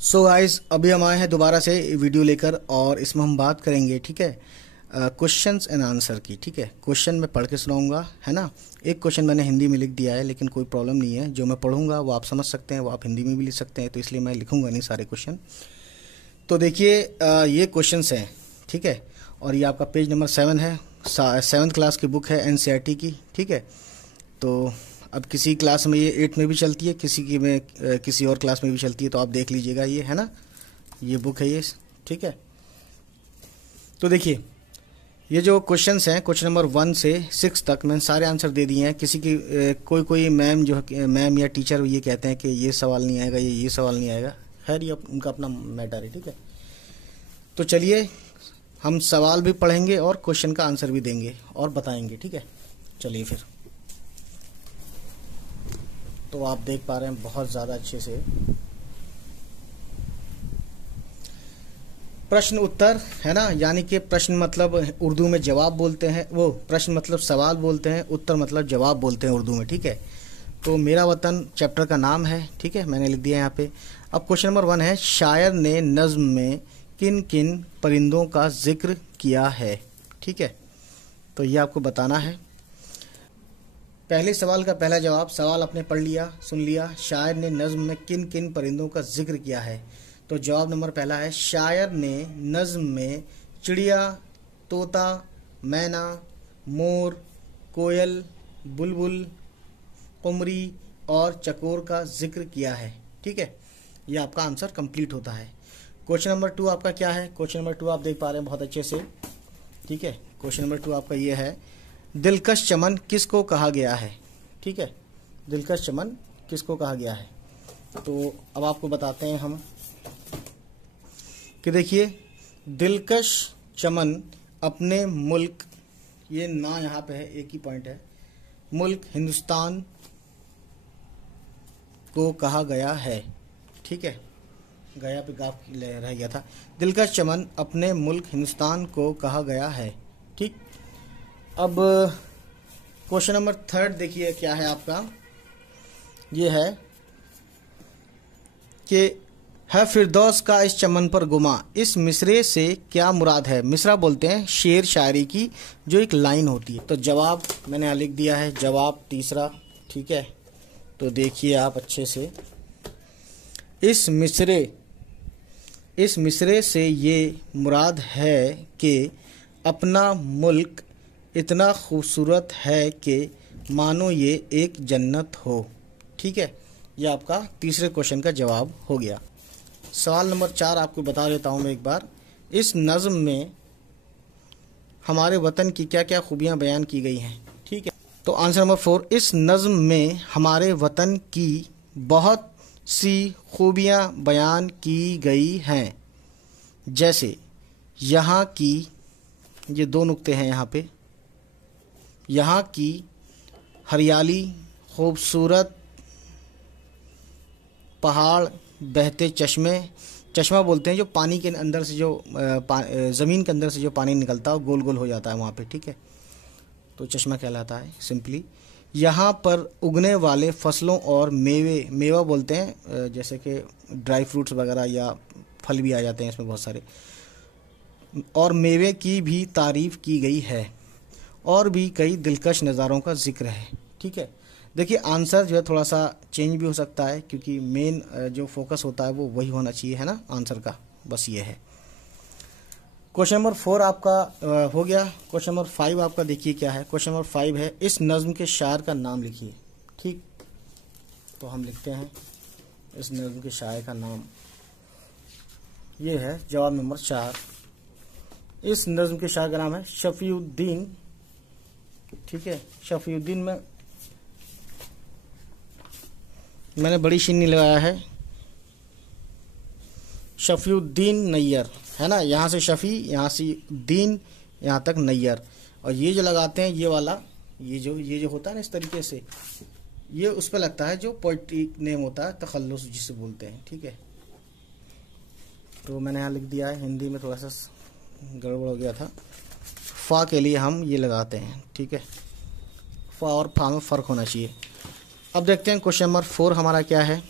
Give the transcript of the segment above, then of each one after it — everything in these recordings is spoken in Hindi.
सो गाइस, अभी हम आए हैं दोबारा से वीडियो लेकर और इसमें हम बात करेंगे, ठीक है, क्वेश्चंस एंड आंसर की। ठीक है, क्वेश्चन मैं पढ़ के सुनाऊंगा, है ना। एक क्वेश्चन मैंने हिंदी में लिख दिया है, लेकिन कोई प्रॉब्लम नहीं है। जो मैं पढ़ूंगा वो आप समझ सकते हैं, वो आप हिंदी में भी लिख सकते हैं, तो इसलिए मैं लिखूंगा नहीं सारे क्वेश्चन। तो देखिए, ये क्वेश्चंस हैं, ठीक है। और ये आपका पेज नंबर 7 है, 7th क्लास की बुक है NCERT की, ठीक है। तो अब किसी क्लास में ये 8 में भी चलती है, किसी की में किसी और क्लास में भी चलती है, तो आप देख लीजिएगा, ये है ना, ये बुक है ये, ठीक है। तो देखिए, ये जो क्वेश्चंस हैं, क्वेश्चन नंबर 1 से 6 तक मैंने सारे आंसर दे दिए हैं। किसी की कोई मैम जो मैम या टीचर ये कहते हैं कि ये सवाल नहीं आएगा, ये सवाल नहीं आएगा, खैर ये उनका अपना मैटर है, ठीक है। तो चलिए, हम सवाल भी पढ़ेंगे और क्वेश्चन का आंसर भी देंगे और बताएंगे, ठीक है। चलिए फिर, तो आप देख पा रहे हैं बहुत ज़्यादा अच्छे से प्रश्न उत्तर, है ना। यानी कि प्रश्न मतलब उर्दू में जवाब बोलते हैं, वो प्रश्न मतलब सवाल बोलते हैं, उत्तर मतलब जवाब बोलते हैं उर्दू में, ठीक है। तो मेरा वतन चैप्टर का नाम है, ठीक है, मैंने लिख दिया यहाँ पे। अब क्वेश्चन नंबर 1 है, शायर ने नज्म में किन किन परिंदों का जिक्र किया है, ठीक है। तो ये आपको बताना है। पहले सवाल का पहला जवाब, सवाल आपने पढ़ लिया, सुन लिया, शायर ने नज्म में किन किन परिंदों का जिक्र किया है। तो जवाब नंबर पहला है, शायर ने नज्म में चिड़िया, तोता, मैना, मोर, कोयल, बुलबुल, कुमरी और चकोर का जिक्र किया है, ठीक है। ये आपका आंसर कंप्लीट होता है। क्वेश्चन नंबर 2 आपका क्या है? क्वेश्चन नंबर 2 आप देख पा रहे हैं बहुत अच्छे से, ठीक है। क्वेश्चन नंबर 2 आपका ये है, दिलकश चमन किसको कहा गया है, ठीक है। दिलकश चमन किसको कहा गया है? तो अब आपको बताते हैं हम कि देखिए, दिलकश चमन अपने मुल्क, ये ना यहाँ पे है, एक ही पॉइंट है, मुल्क हिंदुस्तान को कहा गया है, ठीक है। गया पे गाफ रह गया था। दिलकश चमन अपने मुल्क हिंदुस्तान को कहा गया है, ठीक। अब क्वेश्चन नंबर 3 देखिए क्या है आपका, ये है कि है फिरदौस का इस चमन पर गुमा, इस मिसरे से क्या मुराद है? मिसरा बोलते हैं शेर शायरी की जो एक लाइन होती है। तो जवाब मैंने यहाँ लिख दिया है, जवाब तीसरा, ठीक है। तो देखिए आप अच्छे से, इस मिसरे से ये मुराद है कि अपना मुल्क इतना खूबसूरत है कि मानो ये एक जन्नत हो, ठीक है। ये आपका तीसरे क्वेश्चन का जवाब हो गया। सवाल नंबर 4 आपको बता देता हूँ मैं एक बार, इस नज़्म में हमारे वतन की क्या क्या खूबियाँ बयान की गई हैं, ठीक है। तो आंसर नंबर 4, इस नज़्म में हमारे वतन की बहुत सी खूबियाँ बयान की गई हैं, जैसे यहाँ की, ये 2 नुक्ते हैं यहाँ पे, यहाँ की हरियाली, खूबसूरत पहाड़, बहते चश्मा बोलते हैं जो पानी के अंदर से, जो ज़मीन के अंदर से जो पानी निकलता है गोल गोल हो जाता है वहाँ पे, ठीक है। तो चश्मा कहलाता है सिंपली। यहाँ पर उगने वाले फसलों और मेवा बोलते हैं, जैसे कि ड्राई फ्रूट्स वगैरह या फल भी आ जाते हैं इसमें बहुत सारे, और मेवे की भी तारीफ़ की गई है, और भी कई दिलकश नज़ारों का जिक्र है, ठीक है। देखिए, आंसर जो है थोड़ा सा चेंज भी हो सकता है, क्योंकि मेन जो फोकस होता है वो वही होना चाहिए, है ना, आंसर का, बस ये है। क्वेश्चन नंबर 4 आपका हो गया। क्वेश्चन नंबर 5 आपका देखिए क्या है। क्वेश्चन नंबर 5 है, इस नज़्म के शायर का नाम लिखिए, ठीक। तो हम लिखते हैं इस नज़्म के शायर का नाम, ये है जवाब नंबर 4। इस नज़्म के शायर का नाम है शफीउद्दीन, ठीक है। शफीउद्दीन में मैंने बड़ी शीन नहीं लगाया है, शफीउद्दीन नैयर, है ना। यहाँ से शफी, यहाँ से दीन, यहाँ तक नैयर। और ये जो लगाते हैं ये वाला, ये जो होता है ना इस तरीके से, ये उस पर लगता है जो पोइट्री नेम होता है, तखल्लुस जिसे बोलते हैं, ठीक है। तो मैंने यहाँ लिख दिया है, हिंदी में थोड़ा सा गड़बड़ हो गया था। फा के लिए हम ये लगाते हैं, ठीक है। फा और फा में फ़र्क होना चाहिए। अब देखते हैं क्वेश्चन नंबर 4 हमारा क्या है।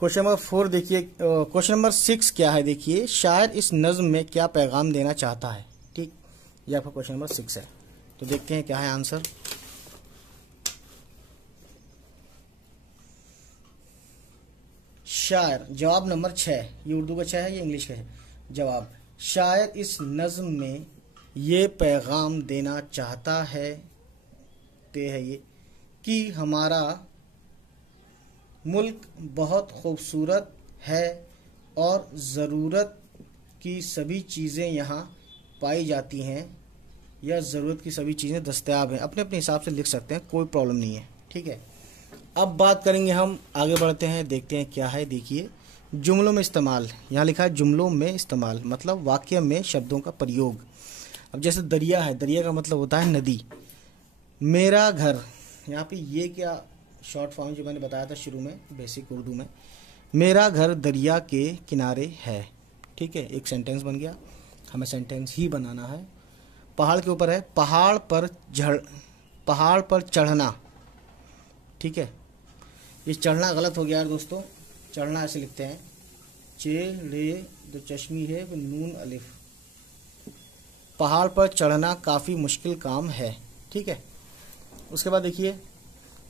क्वेश्चन नंबर 4 देखिए, क्वेश्चन नंबर 6 क्या है देखिए, शायर इस नज्म में क्या पैगाम देना चाहता है। ठीक, ये आपका क्वेश्चन नंबर 6 है। तो देखते हैं क्या है आंसर। शायर, जवाब नंबर 6, ये उर्दू का 6 है, ये इंग्लिश का है। जवाब, शायर इस नज्म में ये पैगाम देना चाहता है, ते है ये, कि हमारा मुल्क बहुत खूबसूरत है और ज़रूरत की सभी चीज़ें यहाँ पाई जाती हैं, या ज़रूरत की सभी चीज़ें दस्तयाब हैं। अपने अपने हिसाब से लिख सकते हैं, कोई प्रॉब्लम नहीं है। ठीक है, अब बात करेंगे हम, आगे बढ़ते हैं, देखते हैं क्या है। देखिए, जुमलों में इस्तेमाल, यहाँ लिखा है जुमलों में इस्तेमाल, मतलब वाक्य में शब्दों का प्रयोग। अब जैसे दरिया है, दरिया का मतलब होता है नदी। मेरा घर, यहाँ पे ये क्या शॉर्ट फॉर्म जो मैंने बताया था शुरू में बेसिक उर्दू में, मेरा घर दरिया के किनारे है। ठीक है, एक सेंटेंस बन गया, हमें सेंटेंस ही बनाना है। पहाड़ के ऊपर है, पहाड़ पर चढ़ना। ठीक है, ये चढ़ना गलत हो गया यार दोस्तों, चढ़ना ऐसे लिखते हैं, रे जो चश्मी है वो नून अलिफ। पहाड़ पर चढ़ना काफ़ी मुश्किल काम है। ठीक है, उसके बाद देखिए,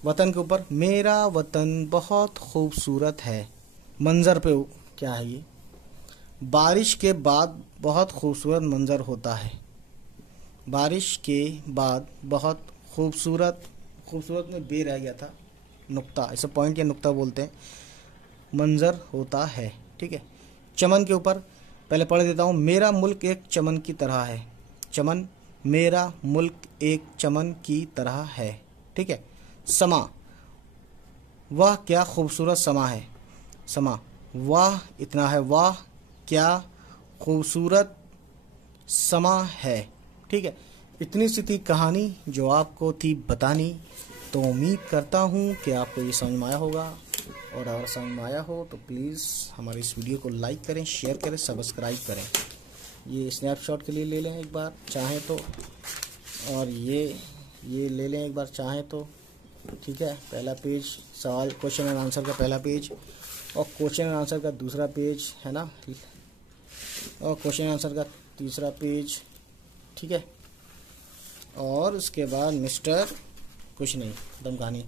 वतन के ऊपर, मेरा वतन बहुत खूबसूरत है। मंजर पे क्या है ये, बारिश के बाद बहुत खूबसूरत मंजर होता है। बारिश के बाद बहुत खूबसूरत, खूबसूरत में बे रह गया था, नुक्ता, इसे पॉइंट या नुक्ता बोलते हैं, मंजर होता है। ठीक है, चमन के ऊपर पहले पढ़ देता हूँ, मेरा मुल्क एक चमन की तरह है। चमन, मेरा मुल्क एक चमन की तरह है। ठीक है, समा, वाह क्या खूबसूरत समा है। समा, वाह इतना है, वाह क्या खूबसूरत समा है। ठीक है, इतनी सी थी कहानी जो आपको थी बतानी। तो उम्मीद करता हूँ कि आपको ये समझ में आया होगा, और अगर समझ में आया हो तो प्लीज़ हमारे इस वीडियो को लाइक करें, शेयर करें, सब्सक्राइब करें। ये स्नैपशॉट के लिए ले लें एक बार चाहें तो, और ये ले लें एक बार चाहें तो। ठीक है, पहला पेज सवाल, क्वेश्चन एंड आंसर का पहला पेज, और क्वेश्चन एंड आंसर का दूसरा पेज है ना, और क्वेश्चन एंड आंसर का तीसरा पेज। ठीक है, और उसके बाद मिस्टर कुछ नहीं, दम कहानी।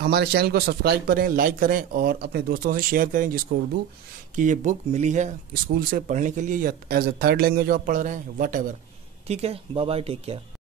हमारे चैनल को सब्सक्राइब करें, लाइक करें, और अपने दोस्तों से शेयर करें जिसको उर्दू की ये बुक मिली है स्कूल से पढ़ने के लिए, या एज ए थर्ड लैंग्वेज आप पढ़ रहे हैं, वट एवर। ठीक है, बाय बाय, टेक केयर।